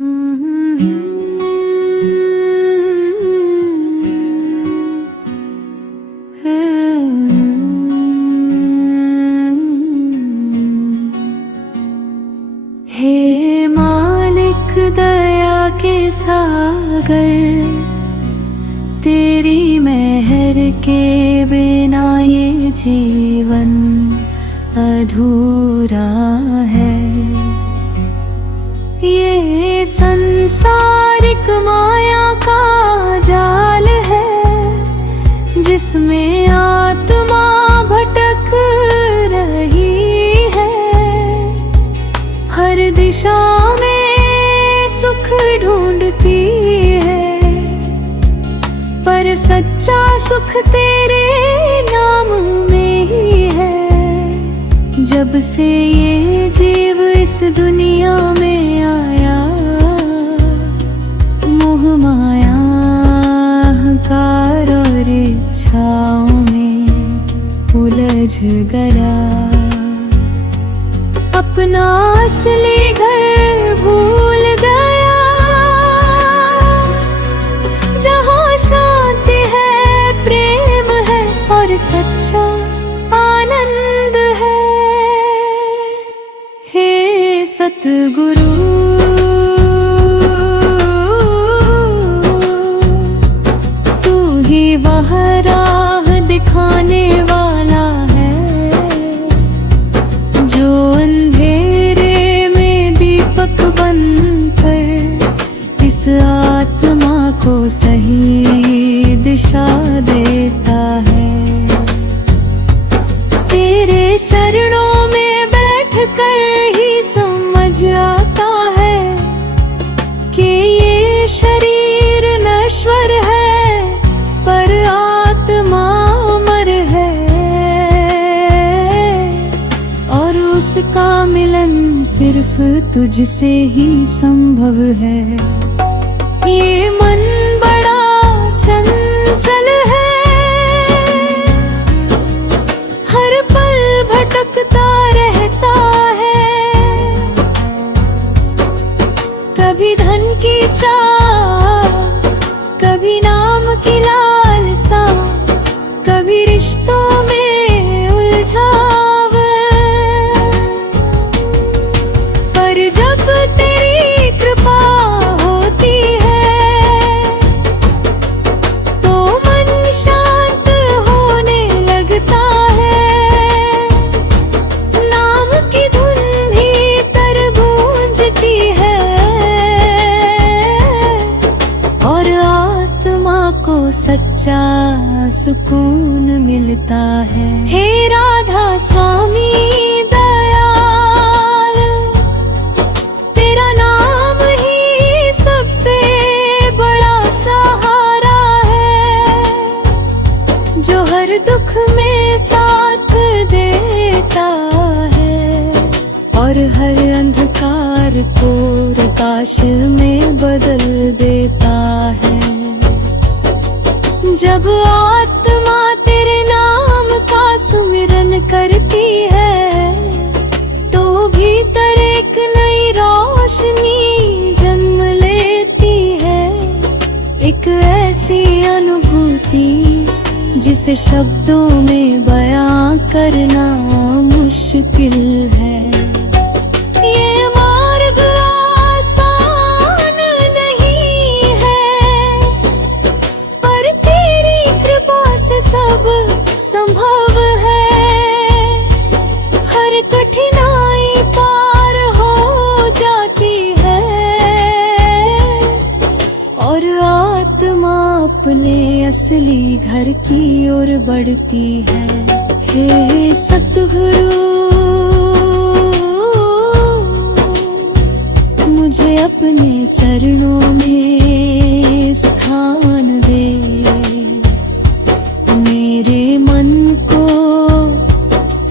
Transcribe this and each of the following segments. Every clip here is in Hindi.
हे मालिक दया के सागर, तेरी मेहर के बिना ये जीवन अधूरा है। ये संसारिक माया का जाल है जिसमें आत्मा भटक रही है। हर दिशा में सुख ढूंढती है, पर सच्चा सुख तेरे नाम में ही है। जब से ये जीव इस दुनिया में आया, मोह माया अहंकार और इच्छाओं में उलझ गया। अपना असली घर भूल गया, जहाँ शांति है, प्रेम है और सच्चा आनंद है। हे सतगुरु, तू ही वह राह दिखाने वाला है, जो अंधेरे में दीपक बनकर इस आत्मा को सही दिशा देता है। तेरे चरणों में बैठकर ही समझ आता है कि ये शरीर नश्वर है, पर आत्मा अमर है। और उसका मिलन सिर्फ तुझसे ही संभव है। ये मन बड़ा चंचल है, हर पल भटकता रहता है। कभी धन की चाह, कभी नाम की लालसा, कभी रिश्तों में उलझाव। पर जब तेरी कृपा होती है, तो मन शांत होने लगता है। नाम की धुन भीतर गूंजती है और आत्मा को सच्चा सुकून मिलता है। हे राधा स्वामी दयाल, तेरा नाम ही सबसे बड़ा सहारा है, जो हर दुख में साथ देता है और हर अंधकार को प्रकाश में बदल देता है। जब आत्मा तेरे नाम का सुमिरन करती है, तो भीतर एक नई रोशनी जन्म लेती है। एक ऐसी अनुभूति जिसे शब्दों में बयां करना मुश्किल है। ये मार्ग आसान नहीं है, पर तेरी कृपा से सब संभव है। हर कठिनाई पार हो जाती है और आत्मा अपने असली घर की ओर बढ़ती है। हे सतगुरु, मुझे अपने चरणों में स्थान दे। मेरे मन को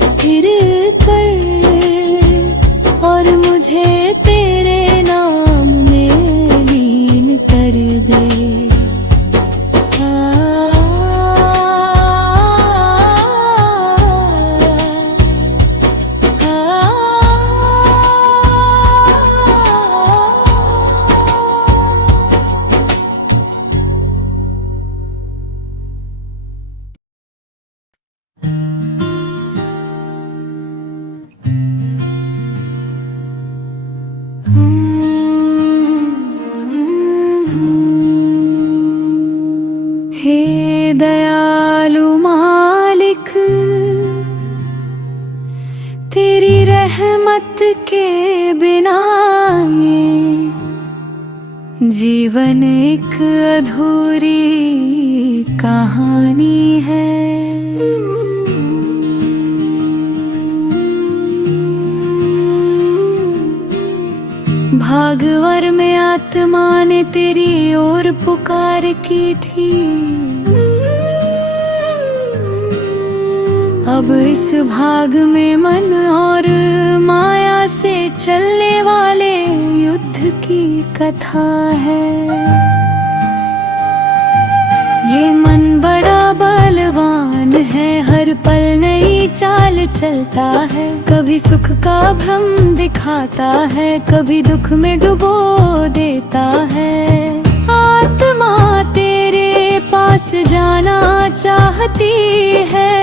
स्थिर कर और मुझे तेरे नाम में लीन कर दे। बिना ये जीवन एक अधूरी कहानी है। भागवर में आत्मा ने तेरी ओर पुकार की थी, अब इस भाग में मन और माया से चलने वाले युद्ध की कथा है। ये मन बड़ा बलवान है, हर पल नई चाल चलता है। कभी सुख का भ्रम दिखाता है, कभी दुख में डुबो देता है। आत्मा तेरे पास जाना चाहती है,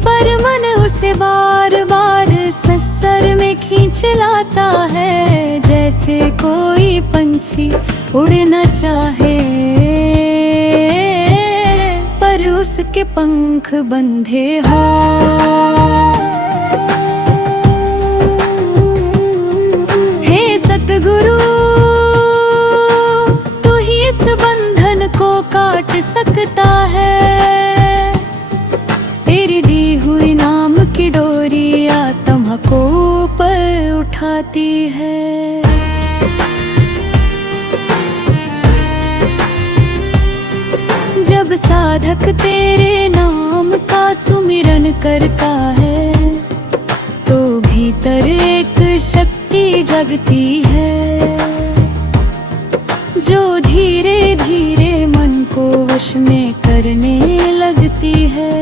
पर मन उसे बार बार ससर में खींच लाता है। जैसे कोई पंछी उड़ना चाहे, पर उसके पंख बंधे हो। हे सतगुरु, तू ही इस बंधन को काट सकता है। तेरी दी हुई नाम की डोरी आत्मा को ऊपर उठाती है। जब साधक तेरे नाम का सुमिरन करता है, तो भीतर एक शक्ति जगती है, जो धीरे धीरे मन को वश में करने लगती है।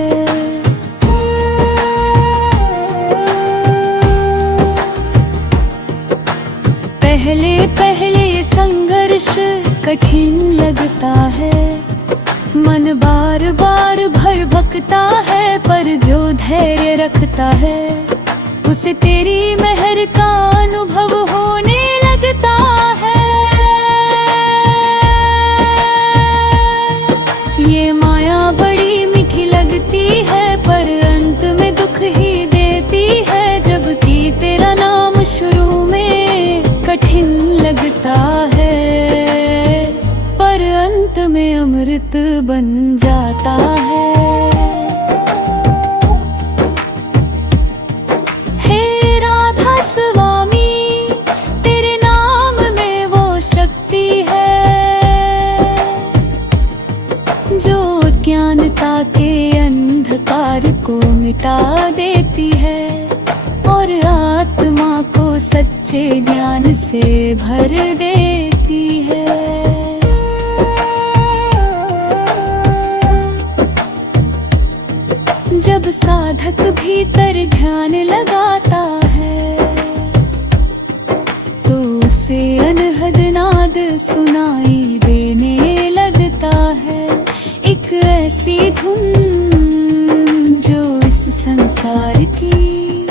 पहले पहले संघर्ष कठिन लगता है, मन बार बार भरभकता है, पर जो धैर्य रखता है उसे तेरी मेहर का अनुभव होने लगता है। ये माया बड़ी मीठी लगती है, पर अंत में दुख ही देती है। जबकि तेरा नाम शुरू में कठिन लगता है, पर अंत में अमृत बन जाता है। हे राधा स्वामी, तेरे नाम में वो शक्ति है, जो अज्ञानता के अंधकार को मिटा देती है, और आत्मा को सच्चे ज्ञान से भर देती है। जब साधक भीतर ध्यान लगाता है, तो उसे अनहद नाद सुनाई देने लगता है। एक ऐसी धुन जो इस संसार की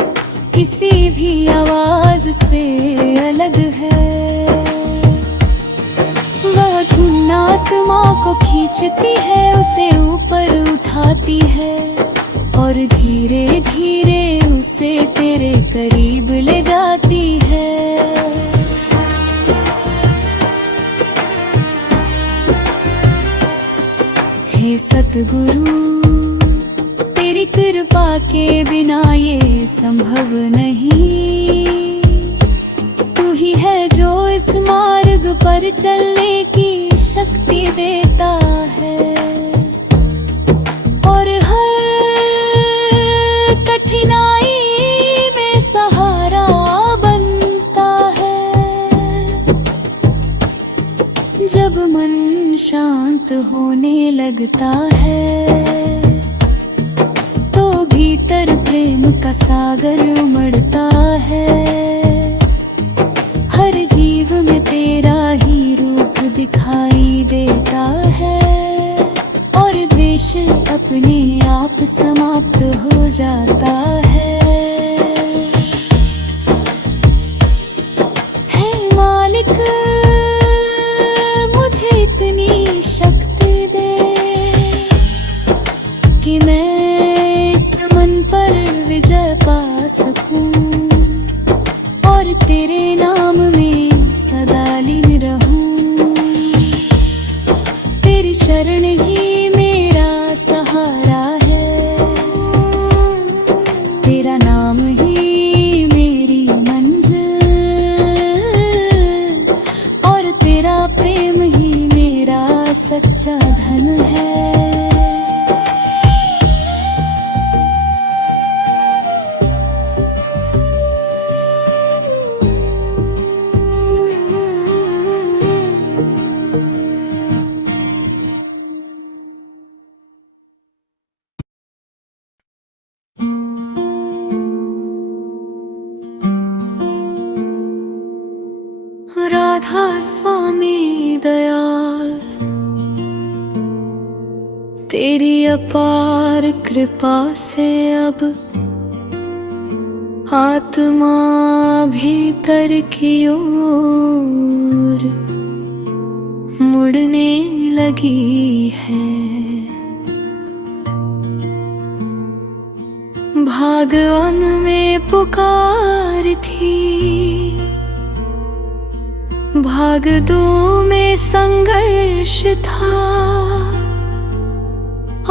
किसी भी आवाज से अलग है। वह धुन आत्मा को खींचती है, उसे ऊपर उठाती है, और धीरे धीरे उसे तेरे करीब ले जाती है। हे सतगुरु, तेरी कृपा के बिना ये संभव नहीं। तू ही है जो इस मार्ग पर चलने की शक्ति देता है, और हर कठिनाई में सहारा बनता है। जब मन शांत होने लगता है, तो भीतर प्रेम का सागर उमड़ता है। हर जीव में तेरा ही रूप दिखाई देता है, और द्वेष अपने आप समाप्त हो जाता है। हे मालिक, मुझे इतनी शक्ति दे कि मैं इस मन पर विजय पा सकूं, और तेरे नाम में सदा लीन रहूं। तेरी शरण ही मेरा सहारा है, तेरा नाम ही मेरी मंजिल, और तेरा प्रेम ही मेरा सच्चा धन है। राधा स्वामी दयाल, तेरी अपार कृपा से अब आत्मा भीतर की ओर मुड़ने लगी है। भागवन में पुकार थी, भाग दो में संघर्ष था,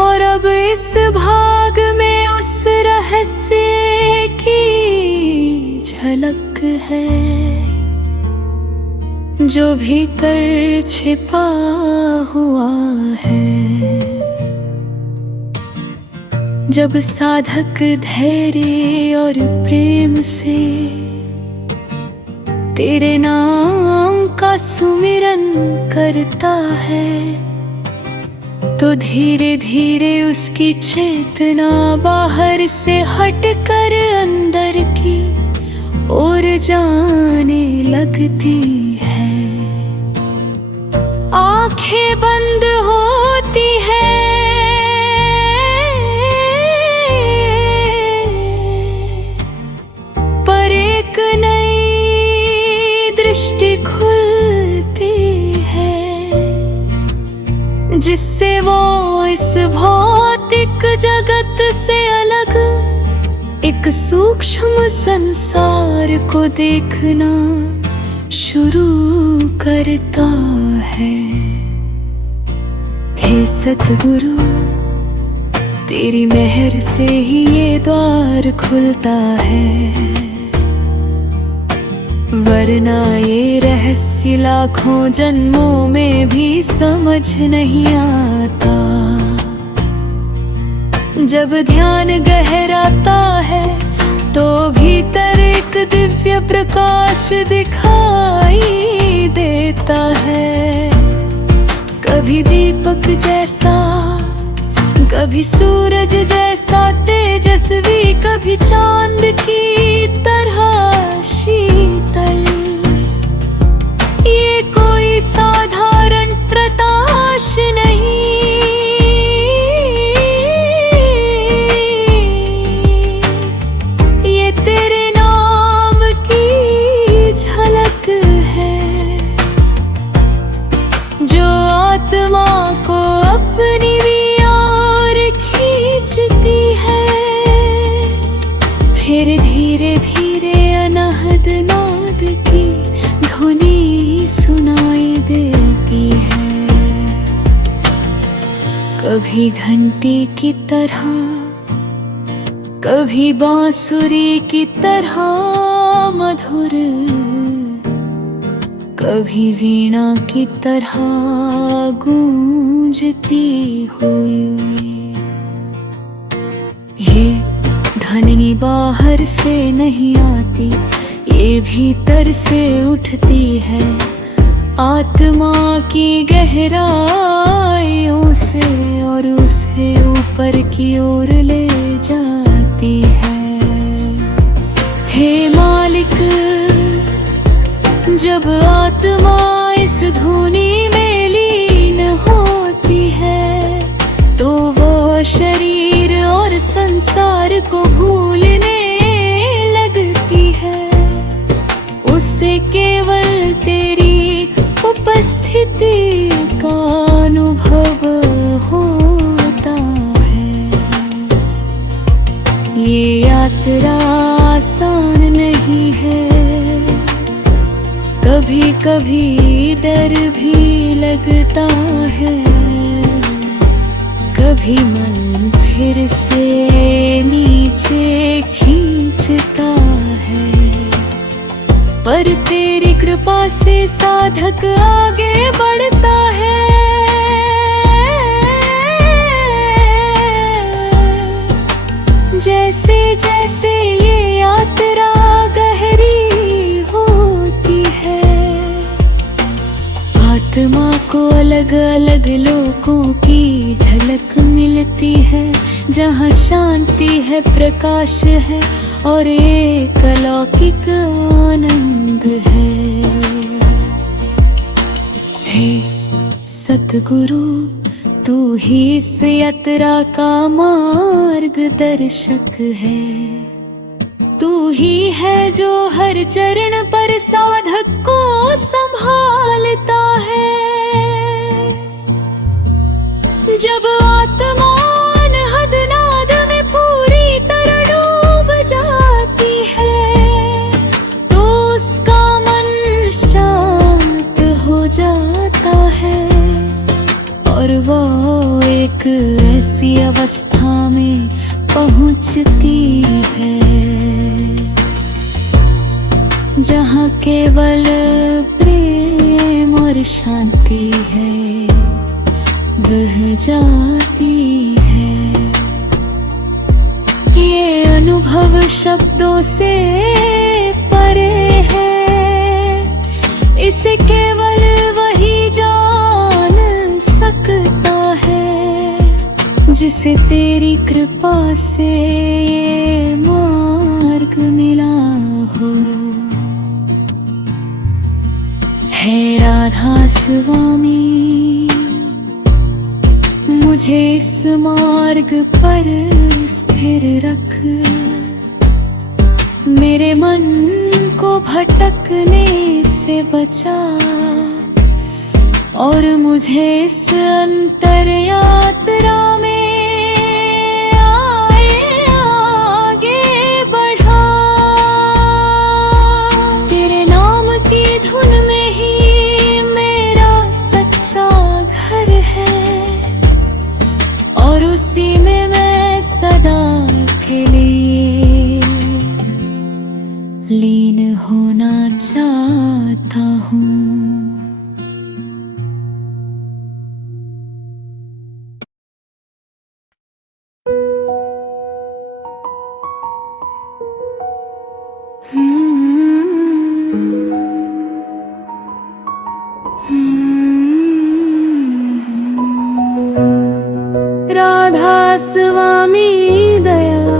और अब इस भाग में उस रहस्य की झलक है जो भीतर छिपा हुआ है। जब साधक धैर्य और प्रेम से तेरे नाम का सुमिरन करता है, तो धीरे धीरे उसकी चेतना बाहर से हटकर अंदर की ओर जाने लगती है। आंखें बंद होती है, पर एक नई दृष्टि खुलती है, जिससे वो इस भौतिक जगत से अलग एक सूक्ष्म संसार को देखना शुरू करता है। हे सतगुरु, तेरी मेहर से ही ये द्वार खुलता है, वरना ये रहस्य लाखों जन्मों में भी समझ नहीं आता। जब ध्यान गहराता है तो भीतर एक दिव्य प्रकाश दिखाई देता है, कभी दीपक जैसा, कभी सूरज जैसा तेजस्वी, कभी चांद की तरह शीतल। ये कोई साधारण प्रकाश नहीं, ये तेरे नाम की झलक है, जो आत्मा को अपनी ओर खींचती है। फिर धीरे धीरे अनहद नाद की धुनी सुनाई देती है, कभी घंटी की तरह, कभी बांसुरी की तरह मधुर, कभी वीणा की तरह गूंजती हुई। ये ध्वनि बाहर से नहीं आती, ये भीतर से उठती है, आत्मा की गहराइयों से, और उसे ऊपर की ओर ले जाती है। हे मालिक, जब आत्मा इस धुनी में लीन होती है, तो वो शरीर और संसार को भूलने लगती है। उसे केवल तेरी उपस्थिति का अनुभव होता है। ये यात्रा आसान नहीं है, कभी कभी डर भी लगता है, कभी मन फिर से नीचे खींचता है, पर तेरी कृपा से साधक आगे बढ़ता है। जैसे जैसे ये यात्रा गहरी होती है, आत्मा को अलग अलग लोकों की झलक मिलती है, जहाँ शांति है, प्रकाश है और एक अलौकिक आनंद है। हे सतगुरु, तू ही इस यात्रा का मार्गदर्शक है। तू ही है जो हर चरण पर साधक को संभालता है। जब आत्मा अनहद नाद में पूरी तरह डूब जाती है, तो उसका मन शांत हो जाता है और वो एक ऐसी अवस्था में पहुंचती है जहाँ केवल प्रेम और शांति है, बह जाती है। ये अनुभव शब्दों से परे है, इसे केवल वही जान सकता है जिसे तेरी कृपा से ये मार्ग मिला हो। हे राधा स्वामी, मुझे इस मार्ग पर स्थिर रख, मेरे मन को भटकने से बचा और मुझे इस अंतर यात्रा में आगे बढ़ा। तेरे नाम की धुन में ही मेरा सच्चा घर है और उसी में मैं सदा के लिए लीन होना चाहता हूँ। राधा स्वामी दया,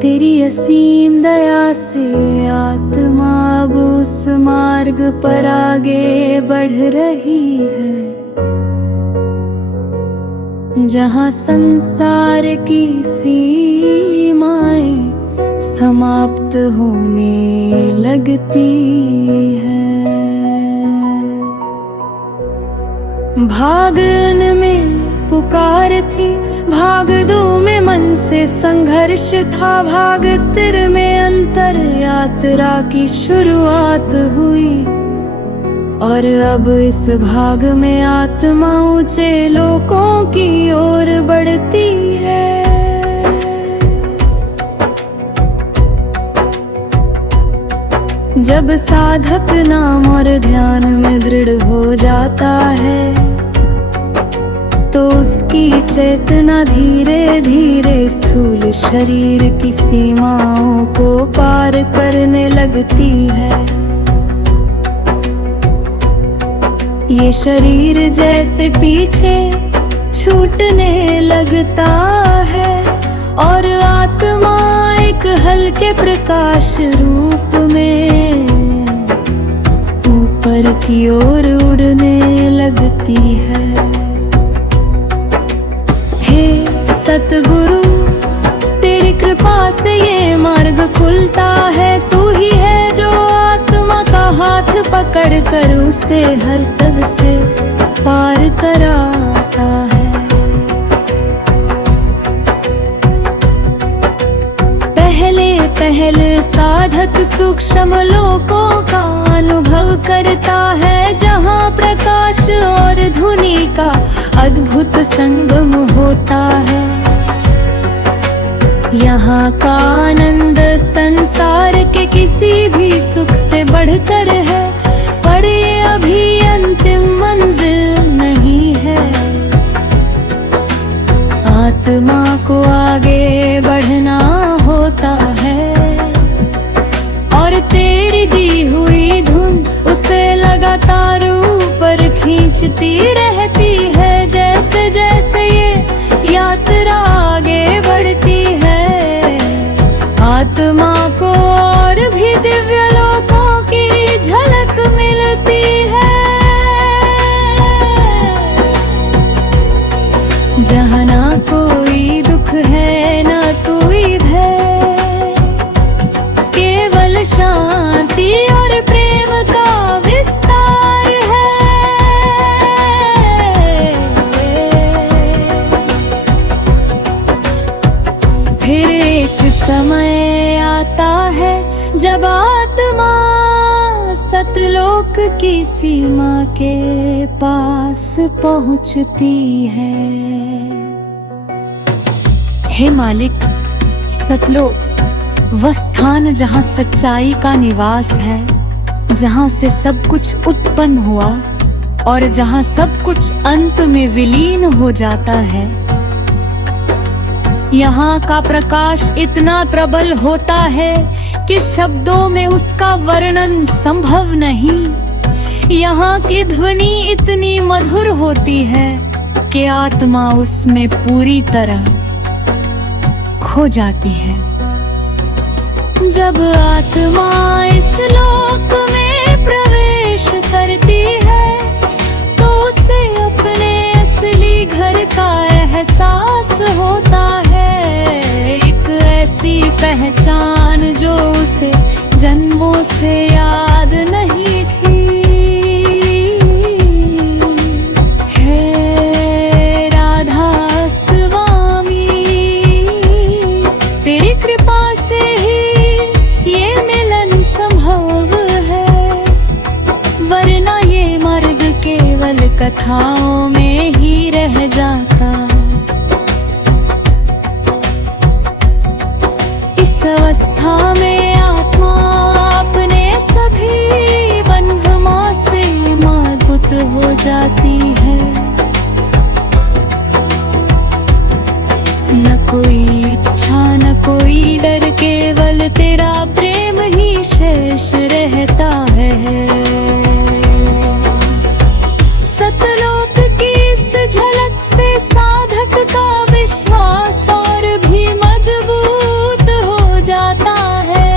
तेरी असीम दया से आत्मा अब उस मार्ग पर आगे बढ़ रही है जहाँ संसार की सीमाएं समाप्त होने लगती है। भागन में पुकार थी, भाग दो में मन से संघर्ष था, भाग तिर में अंतर यात्रा की शुरुआत हुई और अब इस भाग में आत्मा ऊंचे लोकों की ओर बढ़ती है। जब साधक नाम और ध्यान में दृढ़ हो जाता है तो उसकी चेतना धीरे धीरे स्थूल शरीर की सीमाओं को पार करने लगती है। ये शरीर जैसे पीछे छूटने लगता है और आत्मा एक हल्के प्रकाश रूप में ऊपर की ओर उड़ने लगती है। हे सतगुरु, तेरी कृपा से ये मार्ग खुलता है। तू ही है जो आत्मा का हाथ पकड़ कर उसे हर सब से पार कराता है। पहले साधक सूक्ष्म लोकों का अनुभव करता है, जहाँ प्रकाश और ध्वनि का अद्भुत संगम होता है। यहाँ का आनंद संसार के किसी भी सुख से बढ़कर है, पर ये अभी अंतिम मंजिल नहीं है। आत्मा को आगे बढ़ना होता है और तेरी दी हुई धुन उसे लगातार ऊपर खींचती रहती है। जैसे जैसे ये यात्रा आगे बढ़ती है, आत्मा को और भी दिव्य लोकों की झलक मिलती है, जहाँ ना कोई दुख है ना कोई भय, केवल शांति और प्रेम का विस्तार है। फिर एक समय आता है जब आत्मा सतलोक की सीमा के पास पहुंचती है। हे मालिक, सतलोक वह स्थान जहाँ सच्चाई का निवास है, जहाँ से सब कुछ उत्पन्न हुआ और जहाँ सब कुछ अंत में विलीन हो जाता है। यहाँ का प्रकाश इतना प्रबल होता है कि शब्दों में उसका वर्णन संभव नहीं। यहाँ की ध्वनि इतनी मधुर होती है कि आत्मा उसमें पूरी तरह खो जाती है। जब आत्मा इस लोक में प्रवेश करती है, तो उसे अपने असली घर का एहसास होता है। एक ऐसी पहचान जो उसे जन्मों से याद नहीं थी। हे राधा स्वामी, तेरी कृपा से ही ये मिलन संभव है, वरना ये मार्ग केवल कथाओं में ही रह जाता। इस अवस्था में आत्मा अपने सभी बंधनों से मुक्त हो जाती है। न कोई इच्छा न कोई डर, केवल तेरा प्रेम ही शेष रहता है। सतलोक की इस झलक से साधक का विश्वास और भी मजबूत हो जाता है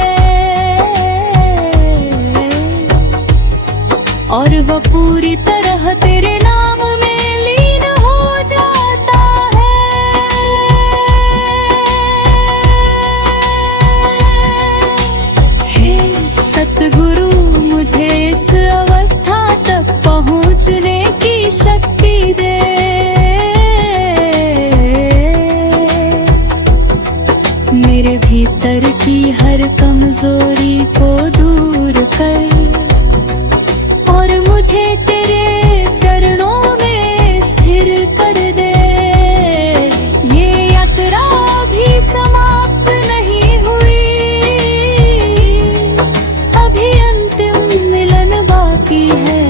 और वह पूरी तरह तेरे नाम में लीन हो जाता है। हे सतगुरु, मुझे इस अवस्था तक पहुँचने की शक्ति दे। मेरे भीतर की हर कमजोरी को दूर कर और मुझे तेरे चरणों में स्थिर कर दे। ये यात्रा भी समाप्त नहीं हुई, अभी अंतिम मिलन बाकी है,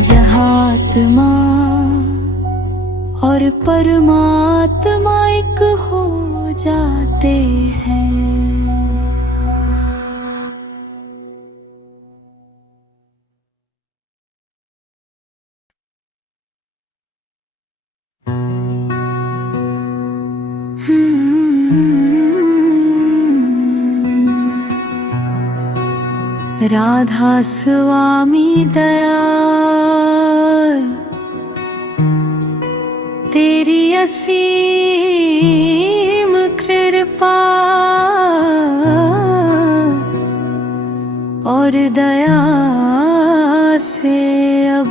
जहाँ आत्मा और परमात्मा एक हो जाते हैं। राधा स्वामी दयाल, तेरी असीम कृपा और दया से अब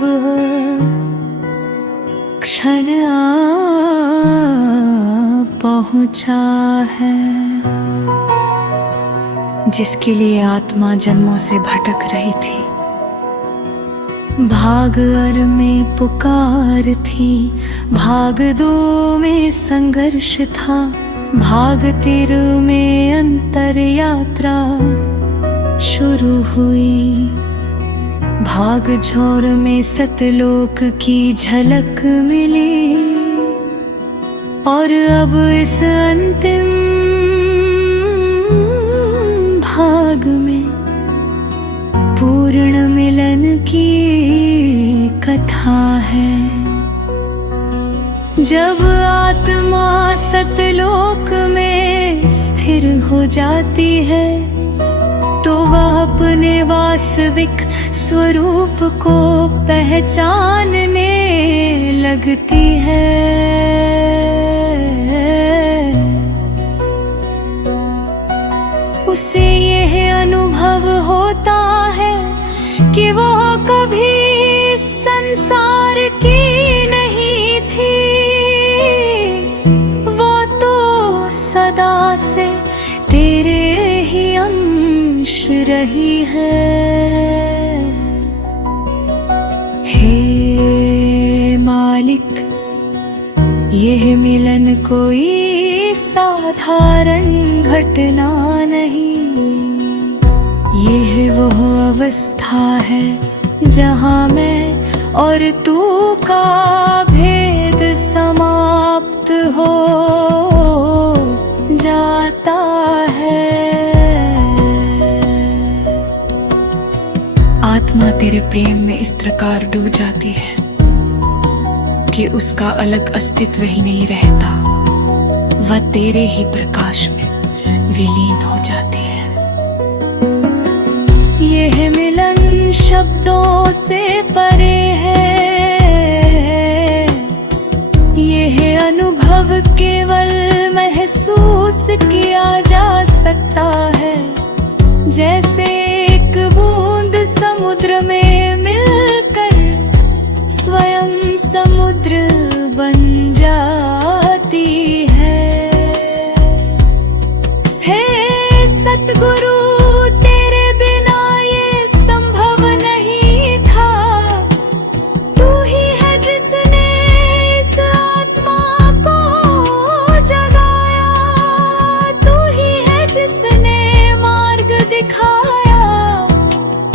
क्षण आ पहुँचा है। जिसके लिए आत्मा जन्मों से भटक रही थी। भाग अर में पुकार थी, भाग दो में संघर्ष था, भाग तिर में अंतर यात्रा शुरू हुई। भाग झोर में सतलोक की झलक मिली, और अब इस अंतिम भाग में पूर्ण मिलन की कथा है। जब आत्मा सतलोक में स्थिर हो जाती है, तो वह अपने वास्तविक स्वरूप को पहचानने लगती है। उसे यह अनुभव होता है कि वह कभी संसार की नहीं थी, वो तो सदा से तेरे ही अंश रही है। हे मालिक, यह मिलन कोई साधारण घटना नहीं, यह वो अवस्था है जहाँ मैं और तू का भेद समाप्त हो जाता है। आत्मा तेरे प्रेम में इस प्रकार डूब जाती है कि उसका अलग अस्तित्व ही नहीं रहता, वह तेरे ही प्रकाश में विलीन हो जाती है। यह मिलन शब्दों से परे है, यह अनुभव केवल महसूस किया जा सकता है। जैसे एक बूंद समुद्र में मिलकर स्वयं समुद्र बन जाती है। हे सतगुरु, तेरे बिना ये संभव नहीं था। तू ही है जिसने इस आत्मा को जगाया, तू ही है जिसने मार्ग दिखाया,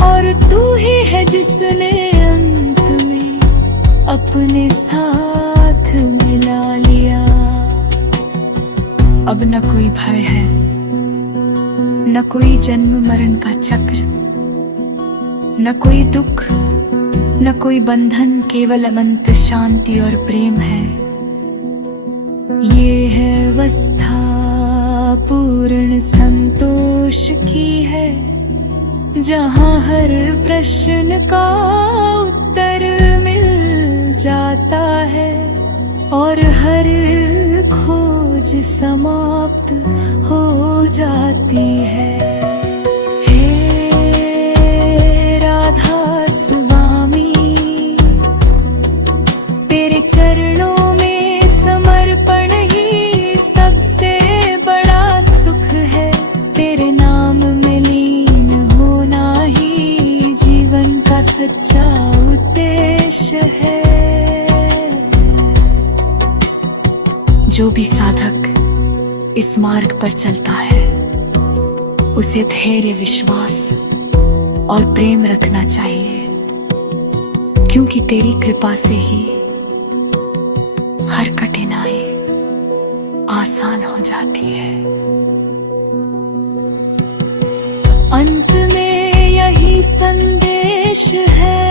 और तू ही है जिसने अंत में अपने साथ मिला लिया। अब न कोई भय है, न कोई जन्म मरण का चक्र, न कोई दुख, न कोई बंधन, केवल अनंत शांति और प्रेम है। ये है अवस्था पूर्ण संतोष की है, जहाँ हर प्रश्न का उत्तर मिल जाता है और हर खोज समाप्त हो जाती है। हे राधा स्वामी, तेरे चरणों में समर्पण ही सबसे बड़ा सुख है। तेरे नाम में लीन होना ही जीवन का सच्चा उद्देश्य है। जो भी साधक इस मार्ग पर चलता है, उसे धैर्य, विश्वास और प्रेम रखना चाहिए, क्योंकि तेरी कृपा से ही हर कठिनाई आसान हो जाती है। अंत में यही संदेश है,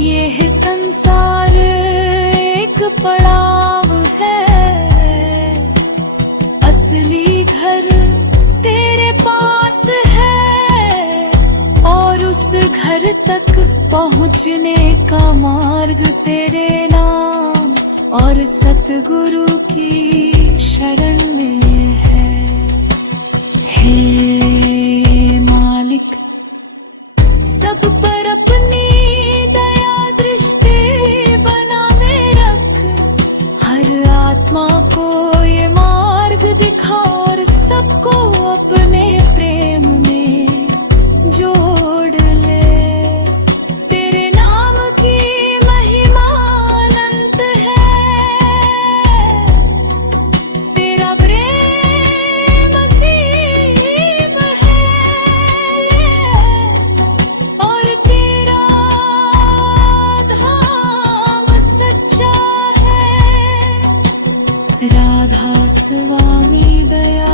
यह संसार एक पड़ाव है, असली घर तेरे पास है, और उस घर तक पहुँचने का मार्ग तेरे नाम और सतगुरु की शरण में है। हे मालिक, सब पर अपनी दया दृष्टि बनाने रख, हर आत्मा को ये मार्ग दिखा और सब दया